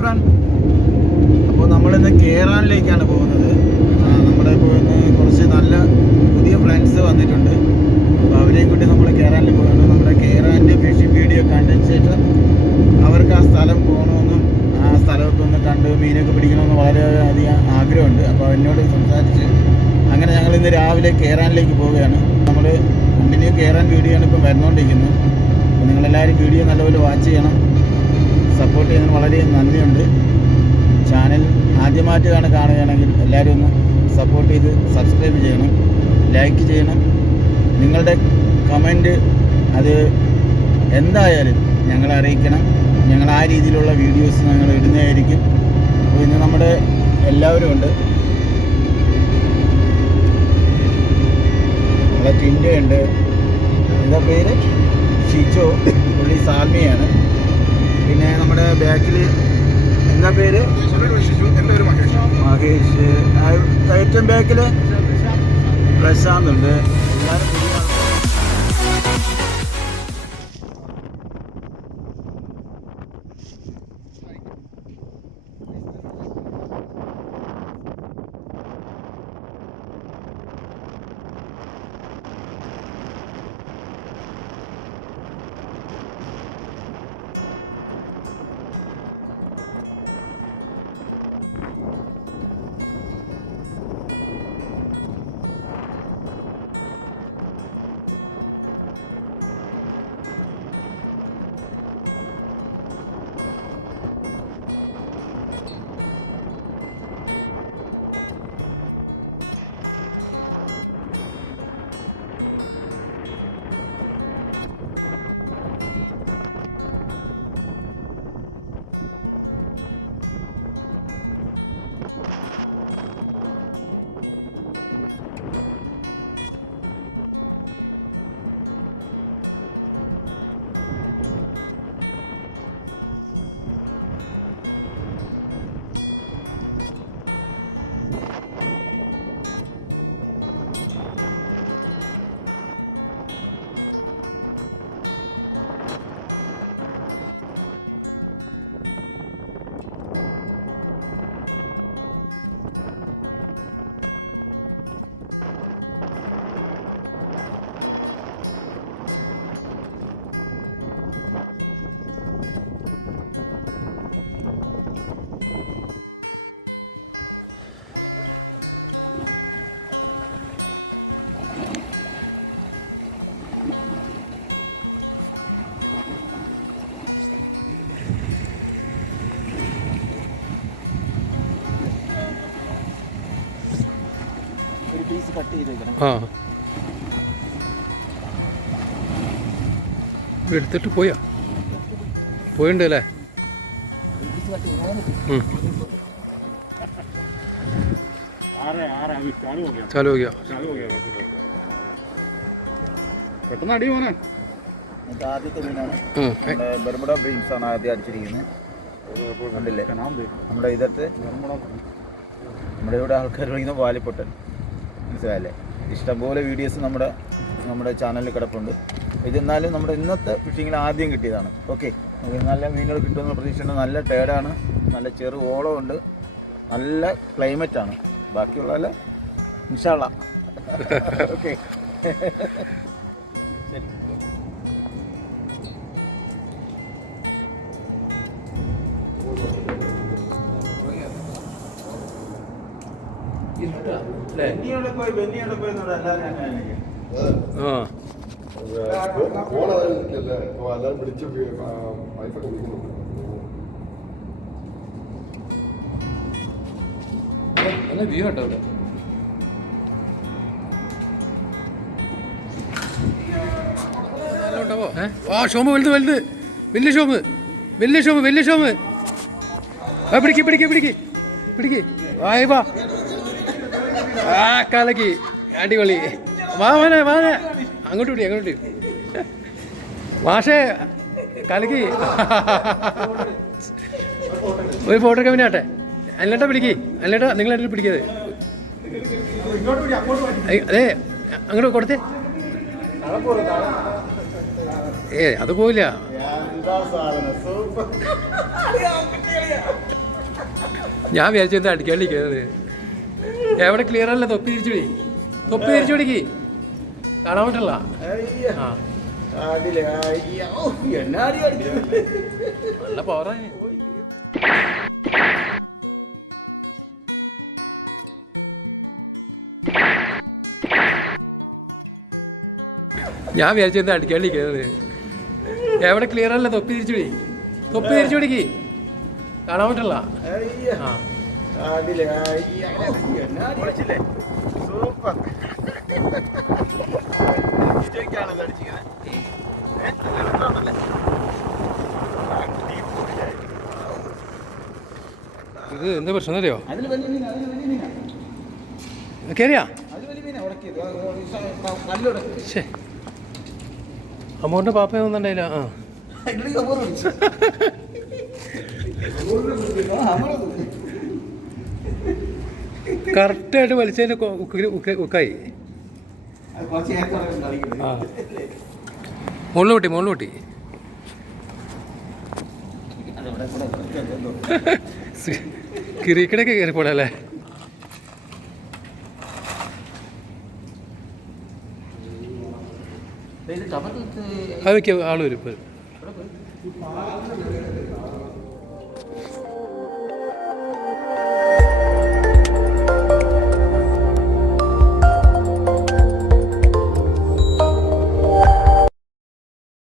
Front. അപ്പോൾ നമ്മളിന്ന് കേറാനിലേക്കാണ് പോകുന്നത്. നമ്മുടെ ഇപ്പോൾ ഇന്ന് കുറച്ച് നല്ല പുതിയ ഫ്രണ്ട്സ് വന്നിട്ടുണ്ട്. അപ്പോൾ അവരെയും കൂട്ടി നമ്മൾ കേറാനിൽ പോവുകയാണ്. നമ്മുടെ കേറാൻ്റെ ഫിഷിംഗ് വീഡിയോ കണ്ടതിന് ശേഷം അവർക്ക് ആ സ്ഥലം പോകണമെന്നും ആ സ്ഥലമൊക്കെ ഒന്ന് കണ്ട് മീനൊക്കെ പിടിക്കണമെന്ന് വളരെയധികം ആഗ്രഹമുണ്ട്. അപ്പോൾ അവനോട് സംസാരിച്ച് അങ്ങനെ ഞങ്ങൾ ഇന്ന് രാവിലെ കേറാനിലേക്ക് പോവുകയാണ്. നമ്മൾ കണ്ടിന്യൂ കേറാൻ വീഡിയോ ആണ് ഇപ്പോൾ വരുന്നുകൊണ്ടിരിക്കുന്നത്. അപ്പോൾ നിങ്ങളെല്ലാവരും വീഡിയോ നല്ലപോലെ വാച്ച് ചെയ്യണം. സപ്പോർട്ട് ചെയ്യുന്നതിന് വളരെ നന്ദിയുണ്ട്. ചാനൽ ആദ്യമായിട്ട് കാണുകയാണെങ്കിൽ എല്ലാവരും ഒന്ന് സപ്പോർട്ട് ചെയ്ത് സബ്സ്ക്രൈബ് ചെയ്യണം, ലൈക്ക് ചെയ്യണം. നിങ്ങളുടെ കമൻറ്റ് അത് എന്തായാലും ഞങ്ങളെ അറിയിക്കണം. ഞങ്ങൾ ആ രീതിയിലുള്ള വീഡിയോസ് ഞങ്ങൾ ഇടുന്നതായിരിക്കും. അപ്പോൾ ഇന്ന് നമ്മുടെ എല്ലാവരും ഉണ്ട്. നമ്മുടെ ടിൻഡയുണ്ട്, എന്താ പേര്, ഷിജോ, പുള്ളി സാൽമിയാണ്. പിന്നെ നമ്മുടെ ബാക്കിൽ എന്താ പേര്, മഹേഷ്. ഏറ്റവും ബാക്കിൽ പ്രശാന്ത് ഉണ്ട്. എല്ലാവരും പീസ് കട്ട് ചെയ്ത് വെക്കണം. എടുത്തിട്ട് പോയിണ്ട് അല്ലേ? ചാലു ഹോ ഗയാ. പെട്ടെന്ന് അടി പോനെ. ആദ്യത്തെ മീനാണ് നമ്മുടെ ബർമുഡ ബ്രീംസ് ആണ് ആദ്യം അടിച്ചിരിക്കുന്നത്. കണ്ടില്ലേ നമ്മുടെ ഇതത്തെ നമ്മുടെ ഇവിടെ ആൾക്കാർ വിളിക്കുന്ന വാലിപ്പൊട്ടൻ, മനസ്സിലായല്ലേ? ഇഷ്ടംപോലെ വീഡിയോസ് നമ്മുടെ ചാനലിൽ കിടപ്പുണ്ട്. ഇതെന്നാലും നമ്മുടെ ഇന്നത്തെ ഫിഷിങ്ങിൽ ആദ്യം കിട്ടിയതാണ്. ഓക്കെ, നമുക്ക് നല്ല മീനുകൾ കിട്ടുമെന്ന് പ്രതീക്ഷയുണ്ട്. നല്ല ടേഡാണ്, നല്ല ചെറു ഓളമുണ്ട്, നല്ല ക്ലൈമറ്റാണ്. ബാക്കിയുള്ള ഇൻഷാ അല്ലാ. ഓക്കെ ശരി. വ്യൂ കേട്ടോ ഇവിടെ. ഷോമ് വലുത് വലിയ ഷോമ്. പിടിക്ക് വായ വാ. കലക്കി അടിപൊളി. വാ അങ്ങോട്ട് വിടി. മാഷേ കലക്കി. ഒരു ഫോട്ടോ ഒക്കെ പിന്നാട്ടെ. അല്ലേട്ടാ നിങ്ങളെല്ലാം പിടിക്കത്. അതെ അങ്ങോട്ട് കൊടുത്തേ. അത് പോയില്ല. എന്താ സാധനം സൂപ്പർ. ഞാൻ വിചാരിച്ചെന്താ അടിക്കാണ്ടിരിക്കുന്നത്. എവിടെ ക്ലിയർ അല്ല. തൊപ്പി തിരിച്ചു പിടി. തൊപ്പി തിരിച്ചു പിടിക്ക്. കാണാൻ പറ്റില്ല. ആ നല്ല പവറാ. ഞാൻ വിചാരിച്ചെന്താ അടിക്കാണ്ടിരിക്കുന്നത്. എവിടെ ക്ലിയർ അല്ല. തൊപ്പി തിരിച്ചു പിടി. തൊപ്പി തിരിച്ചു പിടിക്ക്. കാണാൻ പറ്റില്ല. ആ സൂപ്പർ. ഇത് എന്താ പ്രശ്നം അറിയോ? കേറിയാ ശേ അമ്മോന്റെ പാപ്പ ഒന്നുണ്ടായില്ല. ആ കറക്റ്റായിട്ട് വലിച്ചതിന്റെ ഉക്കായി. ആ മുകളിൽ കൂട്ടി കിരീക്കടൊക്കെ കയറിപ്പോടല്ലേ. അത് വെക്കാം. ആള് വരും.